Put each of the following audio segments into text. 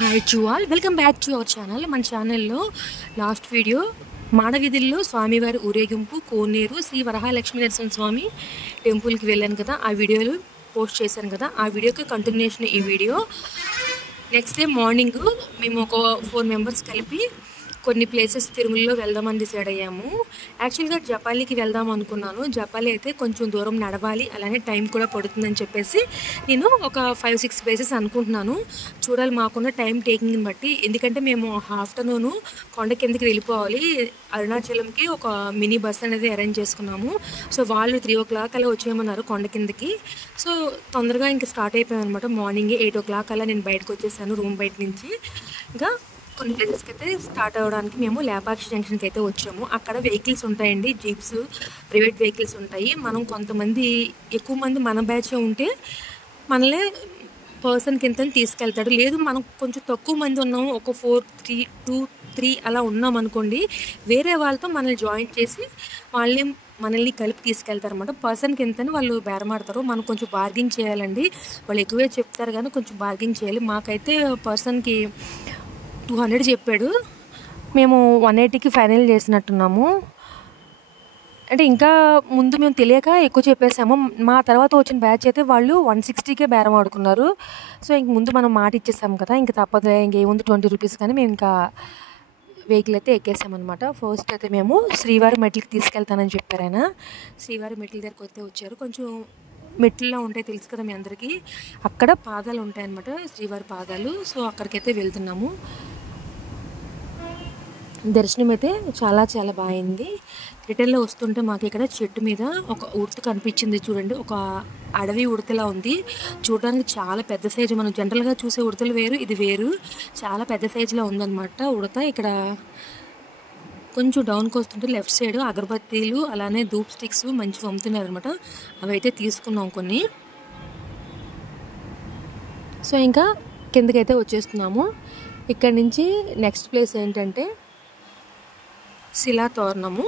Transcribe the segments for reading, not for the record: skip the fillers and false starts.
Hi to all, welcome back to our channel. మన ఛానల్లో last video మాడవీధుల్లో స్వామివారి ఊరేగింపు కోనేరు శ్రీ వరహాలక్ష్మీ నరసింహస్వామి టెంపుల్కి వెళ్ళాను కదా, ఆ వీడియోలు పోస్ట్ చేశాను కదా. ఆ వీడియోకి కంటిన్యూషన్ ఈ వీడియో. నెక్స్ట్ డే మార్నింగ్ మేము ఒక 4 మెంబర్స్ కలిపి కొన్ని ప్లేసెస్ తిరుమలలో వెళ్దామని డిసైడ్ అయ్యాము. యాక్చువల్గా జపాలికి వెళ్దాం అనుకున్నాను. జపాలి అయితే కొంచెం దూరం నడవాలి, అలానే టైం కూడా పడుతుందని చెప్పేసి నేను ఒక 5-6 ప్లేసెస్ అనుకుంటున్నాను. చూడాలి మాకున్న టైం టేకింగ్ని బట్టి. ఎందుకంటే మేము ఆఫ్టర్నూను కొండ కిందకి వెళ్ళిపోవాలి. అరుణాచలంకి ఒక మినీ బస్ అనేది అరేంజ్ చేసుకున్నాము. సో వాళ్ళు 3 o'clock అలా వచ్చేయమన్నారు కొండ కిందకి. సో తొందరగా ఇంక స్టార్ట్ అయిపోయాను అనమాట. మార్నింగే 8 o'clock అలా నేను బయటకు వచ్చేసాను రూమ్ బయట నుంచి. ఇంకా కొన్ని ప్లేసెస్కి అయితే స్టార్ట్ అవ్వడానికి మేము లేపాక్షి జంక్షన్కి అయితే వచ్చాము. అక్కడ వెహికల్స్ ఉంటాయండి, జీప్స్, ప్రైవేట్ వెహికల్స్ ఉంటాయి. మనం కొంతమంది ఎక్కువ మంది మన బ్యాచ్ ఉంటే మనల్ని పర్సన్ కింద తీసుకెళ్తాడు. లేదు మనం కొంచెం తక్కువ మంది ఉన్నాము, ఒక 2-3 అలా ఉన్నాం అనుకోండి, వేరే వాళ్ళతో మనల్ని జాయిన్ చేసి మనల్ని కలిపి తీసుకెళ్తారు అనమాట. పర్సన్ కింద వాళ్ళు బేరమాడతారు. మనం కొంచెం బార్గింగ్ చేయాలండి. వాళ్ళు ఎక్కువే చెప్తారు కానీ కొంచెం బార్గింగ్ చేయాలి. మాకైతే పర్సన్కి 200 చెప్పాడు. మేము 180కి ఫైనల్ చేసినట్టున్నాము. అంటే ఇంకా ముందు మేము తెలియక ఎక్కువ చెప్పేసాము. మా తర్వాత వచ్చిన బ్యాచ్ అయితే వాళ్ళు 160కే బేరం ఆడుకున్నారు. సో ఇంక ముందు మనం మాట ఇచ్చేసాము కదా, ఇంక తప్పదు, ఇంకేముంది 20 రూపీస్ కానీ మేము ఇంకా వెహికల్ అయితే ఎక్కేసామన్నమాట. ఫస్ట్ అయితే మేము శ్రీవారి మెట్లకి తీసుకెళ్తానని చెప్పారు ఆయన. శ్రీవారి మెట్ల దగ్గరికి అయితే వచ్చారు. కొంచెం మెట్లలో ఉంటాయి తెలుసు కదా మీ అందరికీ. అక్కడ పాదాలు ఉంటాయన్నమాట, శ్రీవారి పాదాలు. సో అక్కడికైతే వెళ్తున్నాము. దర్శనం అయితే చాలా చాలా బాగుంది. రిటర్న్లో వస్తుంటే మాకు ఇక్కడ చెట్టు మీద ఒక ఉడత కనిపించింది చూడండి. ఒక అడవి ఉడతలా ఉంది. చూడడానికి చాలా పెద్ద సైజు. మనం జనరల్గా చూసే ఉడతలు వేరు, ఇది వేరు. చాలా పెద్ద సైజులో ఉందన్నమాట ఉడత. ఇక్కడ కొంచెం డౌన్కి వస్తుంటే లెఫ్ట్ సైడ్ అగరబత్తీలు అలానే ధూప్ స్టిక్స్ మంచిగా అమ్ముతున్నారు అనమాట. అవి అయితే తీసుకున్నాం కొన్ని. సో ఇంకా కిందకైతే వచ్చేస్తున్నాము. ఇక్కడ నుంచి నెక్స్ట్ ప్లేస్ ఏంటంటే శిలాతోరణము.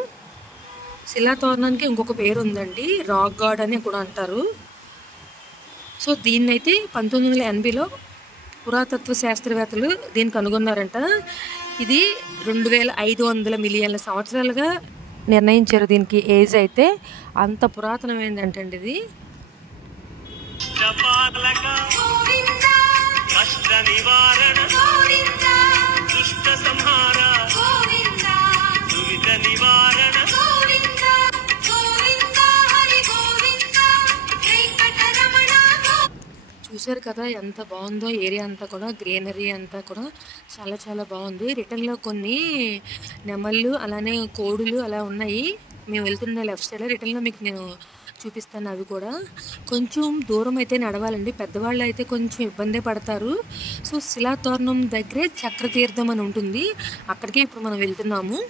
శిలాతోరణానికి ఇంకొక పేరు ఉందండి, రాక్ గార్డ్ అని కూడా అంటారు. సో దీన్నైతే 1980లో పురాతత్వ శాస్త్రవేత్తలు దీన్ని కనుగొన్నారంట. ఇది 2500 మిలియన్ల సంవత్సరాలుగా నిర్ణయించారు దీనికి ఏజ్ అయితే. అంత పురాతనమైందంటండి ఇది. చూసారు కదా ఎంత బాగుందో ఏరియా అంతా కూడా, గ్రీనరీ అంతా కూడా చాలా చాలా బాగుంది. రిటర్న్లో కొన్ని నెమళ్ళు అలానే కోడులు అలా ఉన్నాయి. మేము వెళ్తున్న లెఫ్ట్ సైడ్లో. రిటర్న్లో మీకు నేను చూపిస్తాను అవి కూడా. కొంచెం దూరం అయితే నడవాలండి, పెద్దవాళ్ళు అయితే కొంచెం ఇబ్బందే పడతారు. సో శిలాతోరణం దగ్గరే చక్రతీర్థం అని ఉంటుంది, అక్కడికే ఇప్పుడు మనం వెళ్తున్నాము.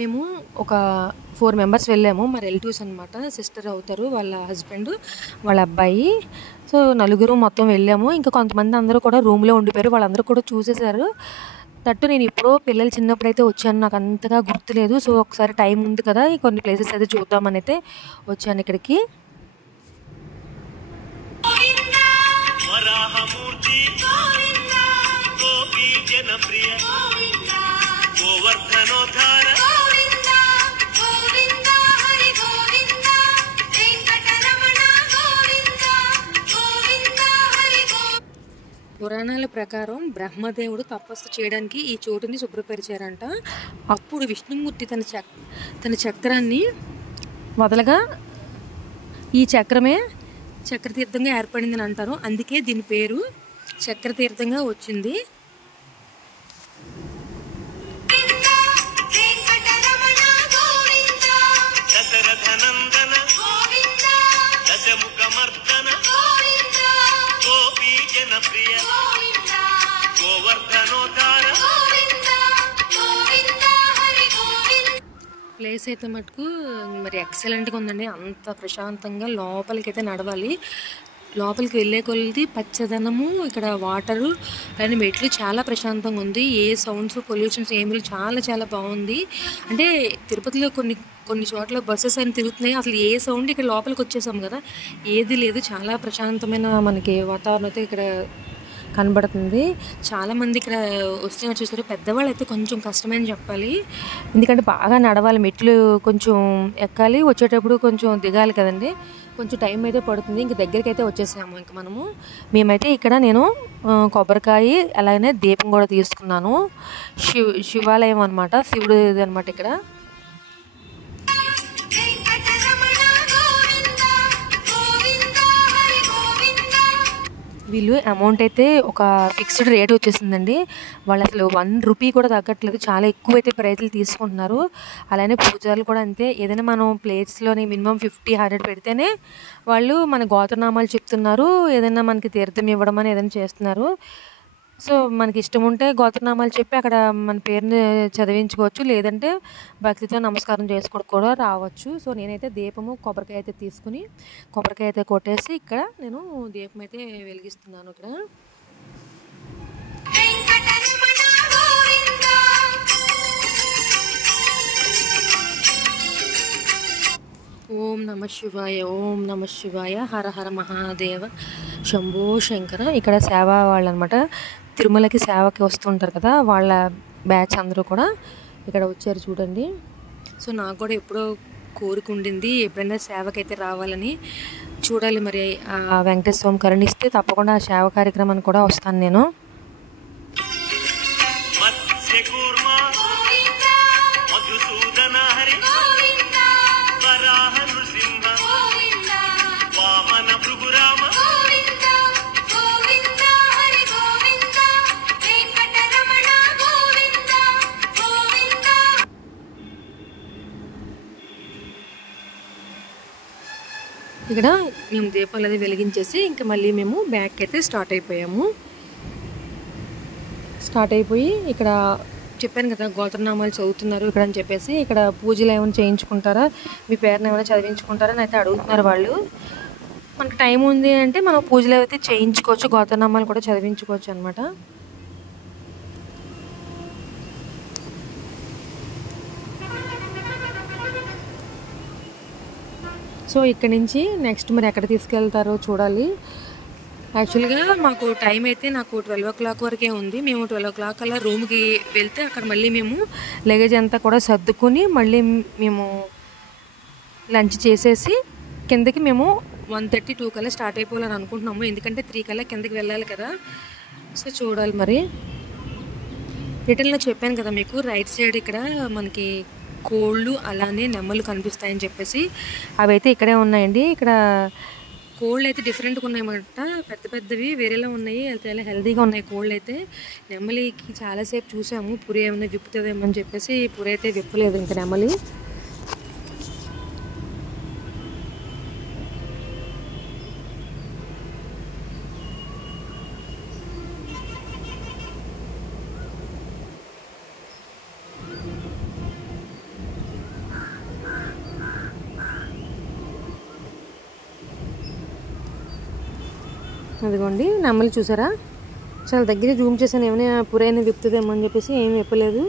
మేము ఒక 4 మెంబర్స్ వెళ్ళాము. మా రిలేటివ్స్ అనమాట, సిస్టర్ అవుతారు, వాళ్ళ హస్బెండ్, వాళ్ళ అబ్బాయి. సో నలుగురు మొత్తం వెళ్ళాము. ఇంకా కొంతమంది అందరూ కూడా రూమ్లో ఉండిపోయారు. వాళ్ళందరూ కూడా చూసేశారు. తట్టు నేను ఇప్పుడు పిల్లలు చిన్నప్పుడైతే వచ్చాను, నాకు అంతగా గుర్తులేదు. సో ఒకసారి టైం ఉంది కదా, కొన్ని ప్లేసెస్ అయితే చూద్దామని అయితే వచ్చాను ఇక్కడికి. పురాణాల ప్రకారం బ్రహ్మదేవుడు తపస్సు చేయడానికి ఈ చోటుని శుభ్రపరిచారంట. అప్పుడు విష్ణుమూర్తి తన చక్రాన్ని వదలగా ఈ చక్రమే చక్రతీర్థంగా ఏర్పడిందని అంటారు. అందుకే దీని పేరు చక్రతీర్థంగా వచ్చింది. ప్లేస్ అయితే మటుకు మరి ఎక్సలెంట్గా ఉందండి. అంత ప్రశాంతంగా లోపలికైతే నడవాలి. లోపలికి వెళ్ళే కొలది పచ్చదనము, ఇక్కడ వాటరు అలానే మెట్లు చాలా ప్రశాంతంగా ఉంది. ఏ సౌండ్స్ పొల్యూషన్స్ ఏమి లేవు. చాలా చాలా బాగుంది. అంటే తిరుపతిలో కొన్ని కొన్ని చోట్ల బస్సెస్ అని తిరుగుతున్నాయి. అసలు ఏ సౌండ్ ఇక్కడ లోపలికి వచ్చేసాం కదా, ఏది లేదు. చాలా ప్రశాంతమైన మనకి వాతావరణం అయితే ఇక్కడ కనబడుతుంది. చాలామంది ఇక్కడ వస్తున్నారు చూసారు. పెద్దవాళ్ళు అయితే కొంచెం కష్టమని చెప్పాలి. ఎందుకంటే బాగా నడవాలి, మెట్లు కొంచెం ఎక్కాలి, వచ్చేటప్పుడు కొంచెం దిగాలి కదండి. కొంచెం టైం అయితే పడుతుంది. ఇంక దగ్గరికి అయితే వచ్చేసాము. ఇంక మేమైతే ఇక్కడ నేను కొబ్బరికాయ అలాగే దీపం కూడా తీసుకున్నాను. శివాలయం అనమాట, శివుడు అనమాట ఇక్కడ. వీళ్ళు అమౌంట్ అయితే ఒక ఫిక్స్డ్ రేట్ వచ్చేసిందండి. వాళ్ళు అసలు 1 రూపీ కూడా తగ్గట్లేదు. చాలా ఎక్కువైతే ప్రైజులు తీసుకుంటున్నారు. అలానే పూజలు కూడా అంతే. ఏదైనా మనం ప్లేట్స్లోని మినిమం 50-100 పెడితేనే వాళ్ళు మన గోత్రనామాలు చెప్తున్నారు. ఏదైనా మనకి తీర్థం ఇవ్వడం అని ఏదైనా చేస్తున్నారు. సో మనకి ఇష్టం ఉంటే గోత్రనామాలు చెప్పి అక్కడ మన పేరుని చదివించుకోవచ్చు. లేదంటే భక్తితో నమస్కారం చేసుకోవడం కూడా రావచ్చు. సో నేనైతే దీపము కొబ్బరికాయ అయితే తీసుకుని కొబ్బరికాయ అయితే కొట్టేసి ఇక్కడ నేను దీపం అయితే వెలిగిస్తున్నాను. ఇక్కడ ఓం నమ శివాయ, ఓం నమ శివాయ, హర హర మహాదేవ, శంభో శంకర. ఇక్కడ సేవ వాళ్ళు అనమాట, తిరుమలకి సేవకి వస్తుంటారు కదా, వాళ్ళ బ్యాచ్ అందరూ కూడా ఇక్కడ వచ్చారు చూడండి. సో నాకు కూడా ఎప్పుడో కోరిక ఉండింది, ఎప్పుడైనా సేవకైతే రావాలని. చూడాలి మరి ఆ వెంకటేశ్వర స్వామి కరుణిస్తే తప్పకుండా ఆ సేవ కార్యక్రమానికి కూడా వస్తాను నేను. ఇక్కడ మేము దీపాలు అది వెలిగించేసి ఇంకా మళ్ళీ మేము బ్యాక్ అయితే స్టార్ట్ అయిపోయి ఇక్కడ చెప్పాను కదా గోత్రనామాలు చదువుతున్నారు ఇక్కడ అని చెప్పేసి, ఇక్కడ పూజలు ఏమైనా చేయించుకుంటారా, మీ పేరుని ఏమైనా చదివించుకుంటారా అని అయితే అడుగుతున్నారు వాళ్ళు. మనకు టైం ఉంది అంటే మనం పూజలు అయితే చేయించుకోవచ్చు, గోత్రనామాలు కూడా చదివించుకోవచ్చు అనమాట. సో ఇక్కడ నుంచి నెక్స్ట్ మరి ఎక్కడ తీసుకెళ్తారో చూడాలి. యాక్చువల్గా మాకు టైం అయితే నాకు 12 o'clock వరకే ఉంది. మేము 12 o'clock అలా రూమ్కి వెళ్తే అక్కడ మళ్ళీ మేము లగేజ్ అంతా కూడా సర్దుకుని మళ్ళీ మేము లంచ్ చేసేసి కిందకి మేము 1:32 కల్లా స్టార్ట్ అయిపోవాలని అనుకుంటున్నాము. ఎందుకంటే 3 కల్లా కిందకి వెళ్ళాలి కదా. సో చూడాలి మరి. రిటర్న్లో చెప్పాను కదా మీకు, రైట్ సైడ్ ఇక్కడ మనకి కోళ్ళు అలానే నెమ్మలు కనిపిస్తాయని చెప్పేసి అవి అయితే ఇక్కడే ఉన్నాయండి. ఇక్కడ కోళ్ళు అయితే డిఫరెంట్గా ఉన్నాయన్నమాట, పెద్ద పెద్దవి వేరేలా ఉన్నాయి, చాలా హెల్తీగా ఉన్నాయి కోళ్ళు అయితే. నెమ్మలికి చాలాసేపు చూసాము పురి ఏమైనా విప్పుతుందేమో అని చెప్పేసి, పురి అయితే విప్పలేదు ఇంకా నెమ్మలి. అదిగోండి నెమ్మలి చూసారా, చాలా దగ్గర జూమ్ చేశాను, ఏమైనా పురైన విప్పుతుందేమో అని చెప్పేసి ఏమి విప్పలేదు.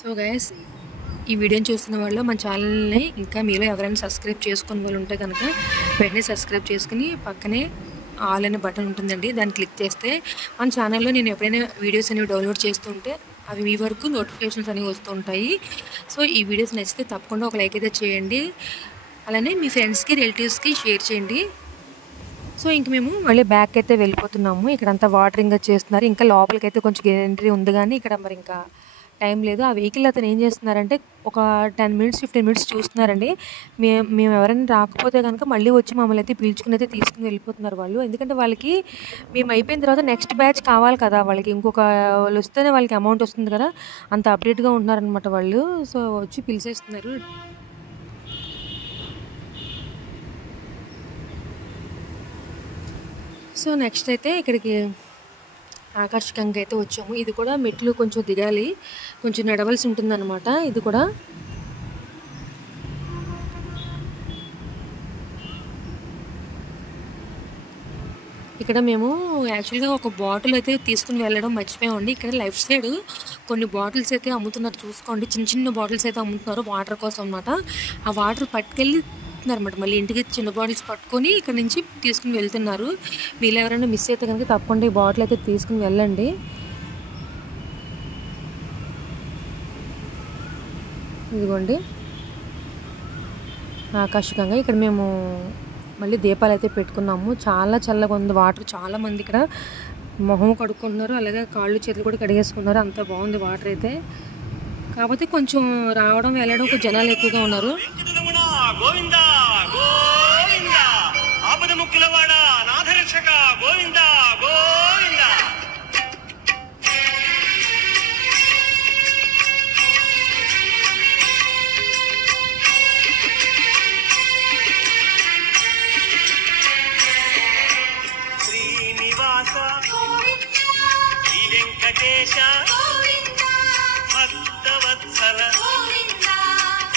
సో గైస్, ఈ వీడియోని చూస్తున్న వాళ్ళు మన ఛానల్ని ఇంకా మీరు ఎవరైనా సబ్స్క్రైబ్ చేసుకునే వాళ్ళు ఉంటే కనుక వెంటనే సబ్స్క్రైబ్ చేసుకుని పక్కనే ఆల్ అనే బటన్ ఉంటుందండి, దాన్ని క్లిక్ చేస్తే మన ఛానల్లో నేను ఎప్పుడైనా వీడియోస్ అనేవి డౌన్లోడ్ చేస్తుంటే అవి మీ వరకు నోటిఫికేషన్స్ అనేవి వస్తూ ఉంటాయి. సో ఈ వీడియోస్ నచ్చితే తప్పకుండా ఒక లైక్ అయితే చేయండి, అలానే మీ ఫ్రెండ్స్కి రిలేటివ్స్కి షేర్ చేయండి. సో ఇంక మేము మళ్ళీ బ్యాక్ అయితే వెళ్ళిపోతున్నాము. ఇక్కడంతా వాటరింగ్ చేస్తున్నారు. ఇంకా లోపలికైతే కొంచెం ఎంట్రీ ఉంది కానీ ఇక్కడ మరి ఇంకా టైం లేదు. ఆ వెహికల్ అతను ఏం చేస్తున్నారంటే ఒక 10 మినిట్స్ 15 మినిట్స్ చూస్తున్నారండి. మేము ఎవరైనా రాకపోతే కనుక మళ్ళీ వచ్చి మమ్మల్ని అయితే పిలుచుకుని అయితే తీసుకుని వెళ్ళిపోతున్నారు వాళ్ళు. ఎందుకంటే వాళ్ళకి మేము అయిపోయిన తర్వాత నెక్స్ట్ బ్యాచ్ కావాలి కదా, వాళ్ళకి ఇంకొక వాళ్ళు వస్తేనే వాళ్ళకి అమౌంట్ వస్తుంది కదా, అంత అప్డేట్గా ఉంటున్నారనమాట వాళ్ళు. సో వచ్చి పిలిచేస్తున్నారు. సో నెక్స్ట్ అయితే ఇక్కడికి ఆకర్షకంగా అయితే వచ్చాము. ఇది కూడా మెట్లు కొంచెం దిగాలి, కొంచెం నడవలసి ఉంటుందన్నమాట. ఇది కూడా ఇక్కడ మేము యాక్చువల్గా ఒక బాటిల్ అయితే తీసుకుని వెళ్ళడం మర్చిపోయామండి. ఇక్కడ లెఫ్ట్ సైడ్ కొన్ని బాటిల్స్ అయితే అమ్ముతున్నారు, చూసుకోండి. చిన్న చిన్న బాటిల్స్ అయితే అమ్ముతున్నారు వాటర్ కోసం అనమాట. ఆ వాటర్ పట్టుకెళ్ళి అనమాట మళ్ళీ ఇంటికి చిన్న బాటిల్స్ పట్టుకొని ఇక్కడ నుంచి తీసుకుని వెళ్తున్నారు. వీళ్ళు ఎవరైనా మిస్ అయితే కనుక తప్పకుండా ఈ బాటిల్ అయితే తీసుకుని వెళ్ళండి. ఇదిగోండి ఆకర్షకంగా ఇక్కడ మేము మళ్ళీ దీపాలు అయితే పెట్టుకున్నాము. చాలా చల్లగా ఉంది వాటర్. చాలామంది ఇక్కడ మొహం కడుక్కుంటున్నారు, అలాగే కాళ్ళు చేతులు కూడా కడిగేసుకున్నారు. అంత బాగుంది వాటర్ అయితే. కాకపోతే కొంచెం రావడం వెళ్ళడం కొంచెం జనాలు ఎక్కువగా ఉన్నారు.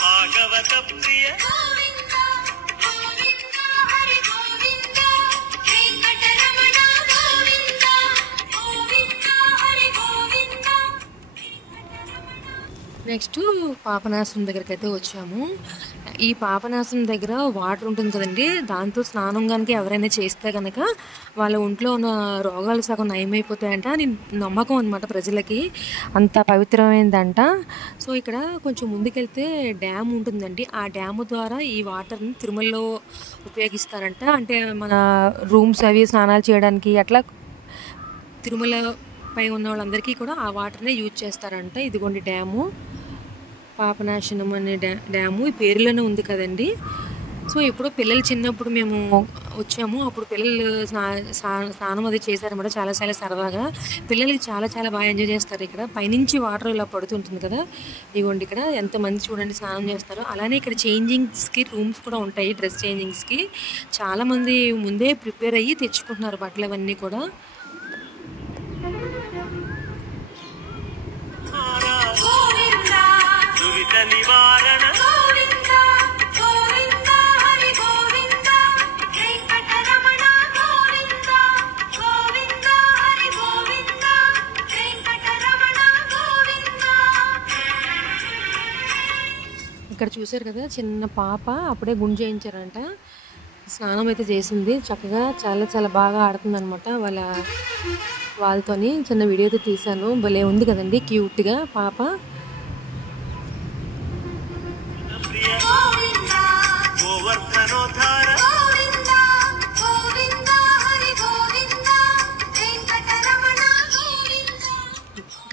భాగవత ప్రియ నెక్స్ట్ పాపనాశనం దగ్గరికి అయితే వచ్చాము. ఈ పాపనాశనం దగ్గర వాటర్ ఉంటుంది కదండి, దాంతో స్నానం కనుక ఎవరైనా చేస్తే కనుక వాళ్ళ ఒంట్లో ఉన్న రోగాలు సగం నయమైపోతాయంట అని నమ్మకం అనమాట ప్రజలకి. అంత పవిత్రమైనదంట. సో ఇక్కడ కొంచెం ముందుకెళ్తే డ్యామ్ ఉంటుందండి. ఆ డ్యామ్ ద్వారా ఈ వాటర్ని తిరుమలలో ఉపయోగిస్తారంట. అంటే మన రూమ్స్ అవి స్నానాలు చేయడానికి అట్లా తిరుమల పై ఉన్న వాళ్ళందరికీ కూడా ఆ వాటర్నే యూజ్ చేస్తారంట. ఇదిగోండి డ్యాము, పాపనాశనం అనే డ్యాము ఈ పేరులోనే ఉంది కదండి. సో ఎప్పుడో పిల్లలు చిన్నప్పుడు మేము వచ్చాము, అప్పుడు పిల్లలు స్నానం అది చేశారన్నమాట. చాలా చాలా సరదాగా పిల్లలు చాలా చాలా బాగా ఎంజాయ్ చేస్తారు. ఇక్కడ పైనుంచి వాటర్ ఇలా పడుతుంటుంది కదా, ఇదిగోండి ఇక్కడ ఎంతమంది చూడండి స్నానం చేస్తారు. అలానే ఇక్కడ చేంజింగ్స్కి రూమ్స్ కూడా ఉంటాయి. డ్రెస్ చేంజింగ్స్కి చాలామంది ముందే ప్రిపేర్ అయ్యి తెచ్చుకుంటున్నారు బట్టలు అవన్నీ కూడా. ఇక్కడ చూసారు కదా, చిన్న పాప అప్పుడే గుండు చేయించారంట. స్నానం అయితే చేసింది చక్కగా, చాలా చాలా బాగా ఆడుతుంది అనమాట వాళ్ళతోని. చిన్న వీడియో అయితే తీశాను, భలే ఉంది కదండి క్యూట్గా పాప.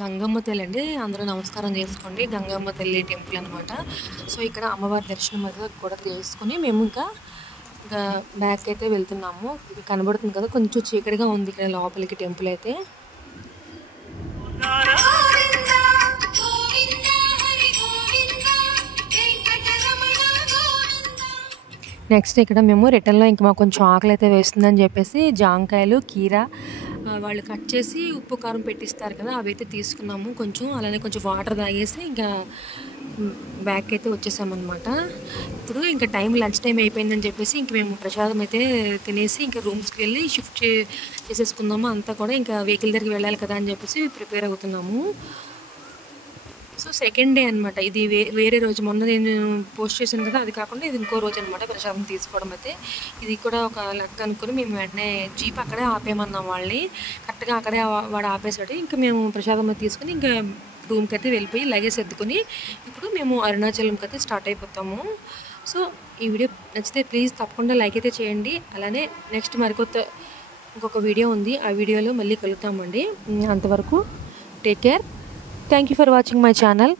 గంగమ్మ తల్లి అండి, అందరూ నమస్కారం చేసుకోండి. గంగమ్మ తల్లి టెంపుల్ అనమాట. సో ఇక్కడ అమ్మవారి దర్శనం అయితే కూడా చేసుకుని మేము ఇంకా బ్యాక్ అయితే వెళ్తున్నాము. కనబడుతుంది కదా, కొంచెం చీకటిగా ఉంది ఇక్కడ లోపలికి టెంపుల్ అయితే. నెక్స్ట్ ఇక్కడ మేము రిటర్న్లో ఇంకా మాకు కొంచెం ఆకలి అయితే వేస్తుందని చెప్పేసి జాంకాయలు, కీరా వాళ్ళు కట్ చేసి ఉప్పు కారం పెట్టిస్తారు కదా, అవి అయితే తీసుకున్నాము కొంచెం. అలానే కొంచెం వాటర్ తాగేసి ఇంకా బ్యాక్ అయితే వచ్చేసామన్నమాట. ఇప్పుడు ఇంకా లంచ్ టైం అయిపోయిందని చెప్పేసి ఇంక మేము ప్రసాదం అయితే తినేసి ఇంకా రూమ్స్కి వెళ్ళి షిఫ్ట్ చేసేసుకుందాము. అంతా కూడా ఇంకా వెహికల్ దగ్గరికి వెళ్ళాలి కదా అని చెప్పేసి ప్రిపేర్ అవుతున్నాము. సో సెకండ్ డే అనమాట ఇది. వేరే రోజు మొన్న నేను పోస్ట్ చేశాను కదా, అది కాకుండా ఇది ఇంకో రోజు అనమాట ప్రసాదం తీసుకోవడం అయితే. ఇది కూడా ఒక లెక్క అనుకుని మేము వెంటనే జీప్ అక్కడే ఆపేయమన్నాం వాళ్ళని. కరెక్ట్గా అక్కడే వాడు ఆపేసాడు. ఇంకా మేము ప్రసాదం తీసుకుని ఇంకా రూమ్కి అయితే వెళ్ళిపోయి లగేజ్ ఎత్తుకొని ఇప్పుడు మేము అరుణాచలంకి అయితే స్టార్ట్ అయిపోతాము. సో ఈ వీడియో నచ్చితే ప్లీజ్ తప్పకుండా లైక్ అయితే చేయండి. అలానే నెక్స్ట్ ఇంకొక వీడియో ఉంది, ఆ వీడియోలో మళ్ళీ కలుగుతామండి. అంతవరకు take care. Thank you for watching my channel.